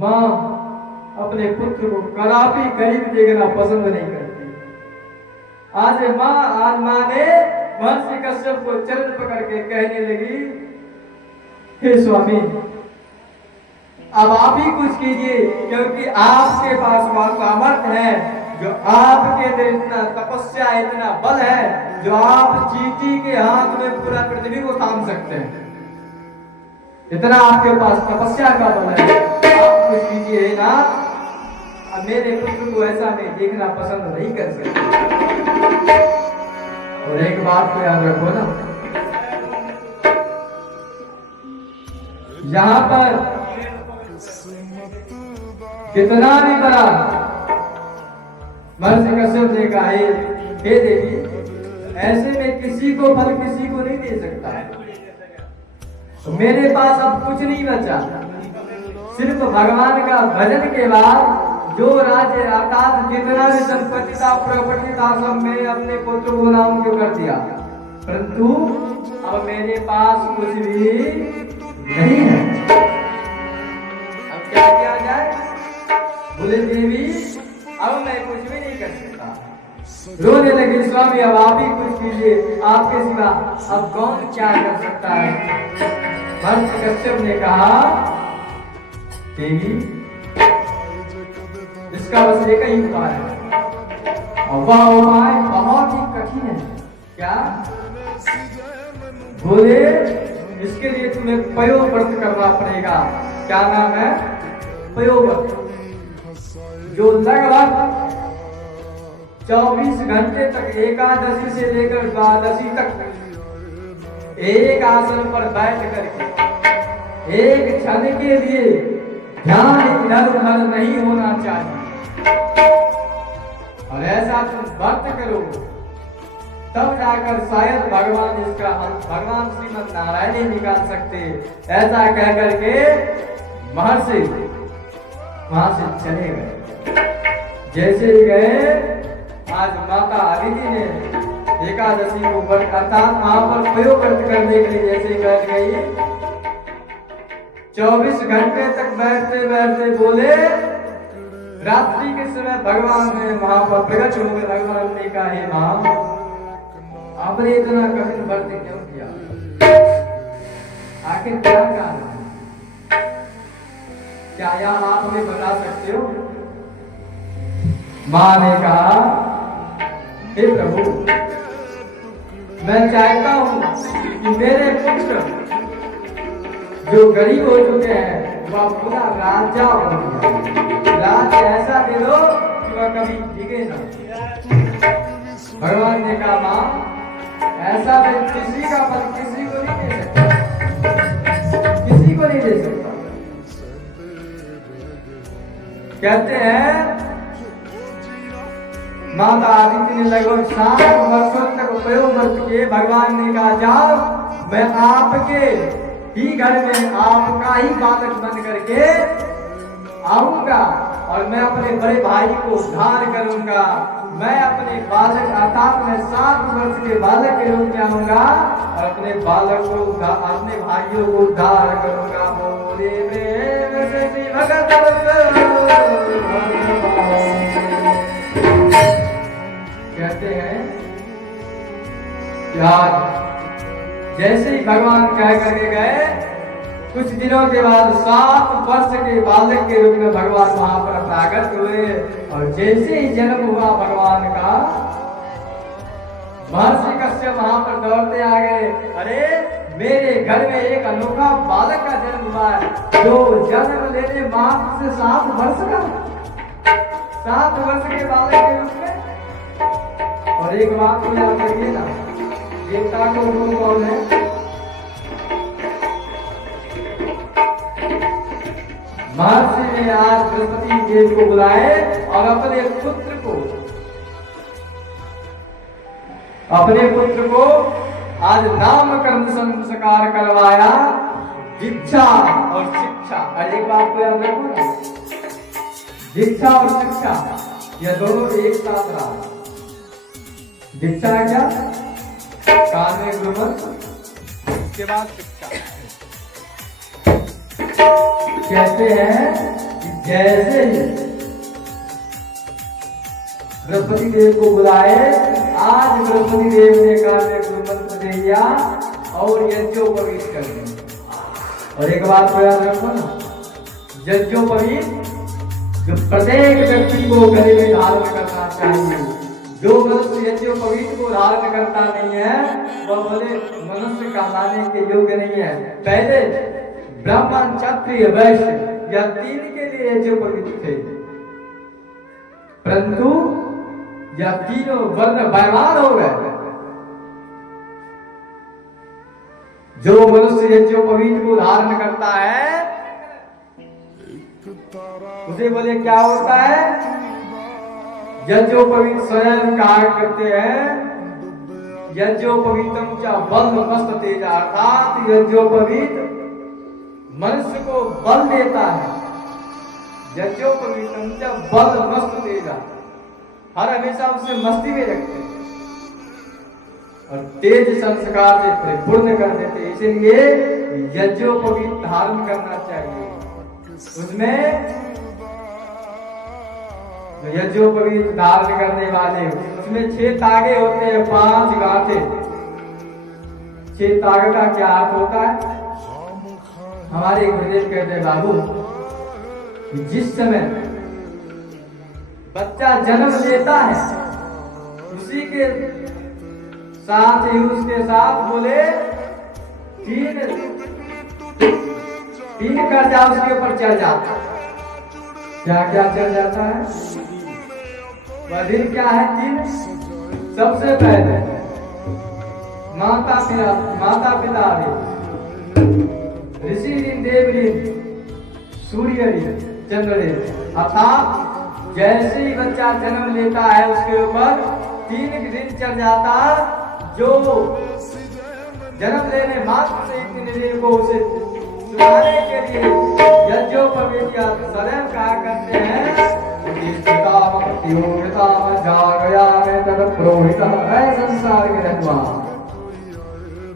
माँ अपने पुत्र को कदापि गरीब देखना पसंद नहीं करती। आज माँ ने महर्षि कश्यप को चरण पकड़ के कहने लगी, हे स्वामी, अब आप ही कुछ कीजिए, क्योंकि आपके पास वह सामर्थ्य है, जो आपके अंदर इतना तपस्या, इतना बल है, जो आप चींटी के हाथ में पूरा पृथ्वी को थाम सकते हैं। इतना आपके पास तपस्या का बल है, आप कुछ कीजिए ना। अब मेरे पुत्र को ऐसा मैं देखना पसंद नहीं कर सकता। और एक बात को याद रखो ना, यहां पर कितना भी बड़ा महर्षि कश्यप ने कहा, हे देवी, ऐसे में किसी को फल किसी को नहीं दे सकता है। तो मेरे पास अब कुछ नहीं बचा, सिर्फ भगवान का भजन के बाद जो राज्य अर्थात जितना भी संपत्ति था, प्रॉपर्टी था, सब मैं अपने पुत्र को नाम क्यों कर दिया, परंतु अब मेरे पास कुछ भी नहीं है। अब क्या किया जाए? बोले, देवी, अब मैं कुछ भी नहीं कर सकता। रोने लगे, स्वामी अब आप ही कुछ कीजिए, आपके सिवा अब कौन क्या कर सकता है। महर्षि कश्यप ने कहा, देवी, इसका बस एक ही उपाय है, और वह उपाय बहुत ही कठिन है। क्या? बोले, इसके लिए तुम्हें पयोव्रत करना पड़ेगा। क्या नाम है? पयोव्रत, जो लगभग 24 घंटे तक, एकादशी से लेकर द्वादशी तक एक आसन पर बैठ करके एक क्षण के लिए ध्यान इधर उधर नहीं होना चाहिए। और ऐसा तुम व्रत करो, तब जाकर शायद भगवान श्रीमद नारायण ही निकाल सकते। ऐसा कह करके महर्षि वहां से चले गए। जैसे ही गए, आज माता अदिति ने एकादशी को व्रत अर्थात वहां पर पयोव्रत करने के लिए जैसे बैठ गई, 24 घंटे तक बैठते बैठते बोले, रात्रि के समय भगवान ने वहां पर प्रकट हो गए। भगवान ने कहा, हे मां, आपने इतना कठिन व्रत क्यों किया? आखिर क्या कारण है? क्या यह आप हमें बता सकते हो? मां ने कहा, हे प्रभु, मैं चाहता हूं कि मेरे पुत्र जो गरीब हो चुके हैं, वह पूरा राजा हो गया। राज्य ऐसा दे दो कि वह कभी डिगे ना। भगवान ने कहा, मां, ऐसा मैं किसी का फल किसी को नहीं दे सकता, किसी को नहीं दे सकता। कहते हैं माता आदित्य ने लगभग 7 वर्षों तक पयोव्रत किए। भगवान ने कहा, जाओ, मैं आपके ही घर में आपका ही बालक बन करके आऊंगा, और मैं अपने बड़े भाई को उद्धार करूंगा। मैं अपने बालक अर्थात मैं 7 वर्ष के बालक के रूप में आऊंगा और अपने बालक को अपने भाइयों को उद्धार करूंगा। बोले प्रेम से भगत कहते हैं कि जैसे ही भगवान कह करके गए, कुछ दिनों के बाद 7 वर्ष के बालक के रूप में भगवान वहां पर प्राकट हुए। और जैसे ही जन्म हुआ भगवान का, महर्षि कश्यप वहां पर दौड़ते आ गए, अरे मेरे घर में एक अनोखा बालक का जन्म हुआ है, जो जन्म लेने मात्र से 7 वर्ष का, 7 वर्ष के बालक के रूप में। और एक बात को याद रखिए ना, देवता को रूप कौन है? महर्षि ने आज बृहस्पति देव को बुलाए और अपने पुत्र को आज नामकरण संस्कार करवाया, दीक्षा और शिक्षा। और एक बात को याद रखो ना, दीक्षा और शिक्षा यह दोनों एक साथ रहा। दीक्षा क्या? कान में गुरुमत, उसके बाद शिक्षा। कहते हैं कि जैसे ही बृहस्पति देव को बुलाए, आज बृहस्पति देव ने कार्य गुरु मंत्र दे दिया और यज्ञोपवीत कर दिया। और एक बात को याद रखो ना, यज्ञोपवीत जो प्रत्येक व्यक्ति को गले में धारण करना चाहिए। जो मनुष्य यज्ञोपवीत को धारण करता नहीं है वह बोले मनुष्य कहलाने के योग्य नहीं है। पहले ब्राह्मण, क्षत्रिय, वैश्य यह तीन के लिए यज्ञोपवीत थे, परंतु यह तीनों वर्ण बैमान हो गए। जो मनुष्य यज्ञोपवीत को धारण करता है उसे बोले क्या होता है, यज्ञोपवीत स्वयं कहा करते हैं यज्ञोपवीतम च बल मस्त तेजा, अर्थात यज्ञोपवीत मनुष्य को बल देता है। यज्ञोपवीतम च बल मस्त तेजा, हर हमेशा उसे मस्ती में रखते हैं और तेज संस्कार से परिपूर्ण कर देते हैं। इसलिए यज्ञोपवीत धारण करना चाहिए। उसमें यज्ञोपवीत धारण करने वाले उसमें 6 तागे होते हैं, 5 गांठे। 6 तागे का क्या अर्थ होता है? हमारे गुरुदेव कहते हैं बाबू कि जिस समय बच्चा जन्म लेता है उसी के साथ ही उसके साथ बोले 3 कर्जा उसके ऊपर चढ़ जाता है। क्या क्या चढ़ जाता है? वह दिन क्या है? 3। सबसे पहले माता पिता ऋषि ऋण, देव ऋण, सूर्य ऋण, चंद्र ऋण। अर्थात जैसे ही बच्चा जन्म लेता है उसके ऊपर 3 ऋण चढ़ जाता। जो जन्म लेने मात्र से 3 ऋण को उसे चुकाने के लिए यज्ञोपवीत स्वयं कहा करते हैं संसार के रहनुमा।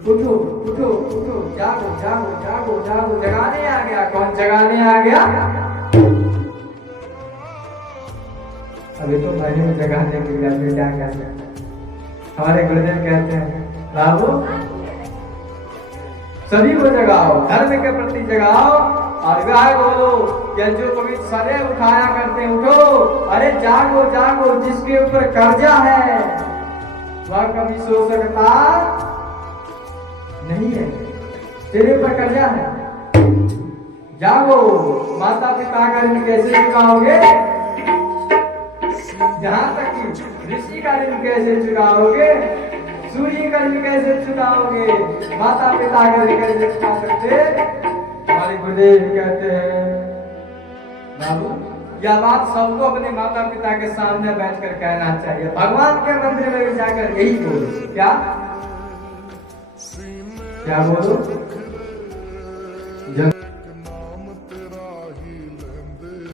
उठो उठो उठो, जागो जागो जागो जागो, जगाने आ गया। कौन जगाने आ गया? अभी तो महीने में जगाने के लिए अभी क्या कर सकते हैं। हमारे गुरुदेव कहते हैं बाबू सभी को जगाओ, धर्म के प्रति जगाओ और गाय बोलो यज्ञोपवीत सदैव उठाया करते। उठो, अरे जागो जागो, जिसके ऊपर कर्जा है वह कभी सो सकता नहीं है। तेरे ऊपर कर्जा है, जागो। माता पिता का ऋण कैसे चुकाओगे? जहां तक कि ऋषि का ऋण कैसे चुकाओगे, सूर्य का ऋण कैसे चुकाओगे, माता पिता का ऋण कैसे चुका सकते? हमारे गुरुदेव कहते हैं बाबू यह बात सबको अपने माता पिता के सामने बैठकर कहना चाहिए। भगवान के मंदिर में जाकर यही बोलो। क्या क्या बोलो?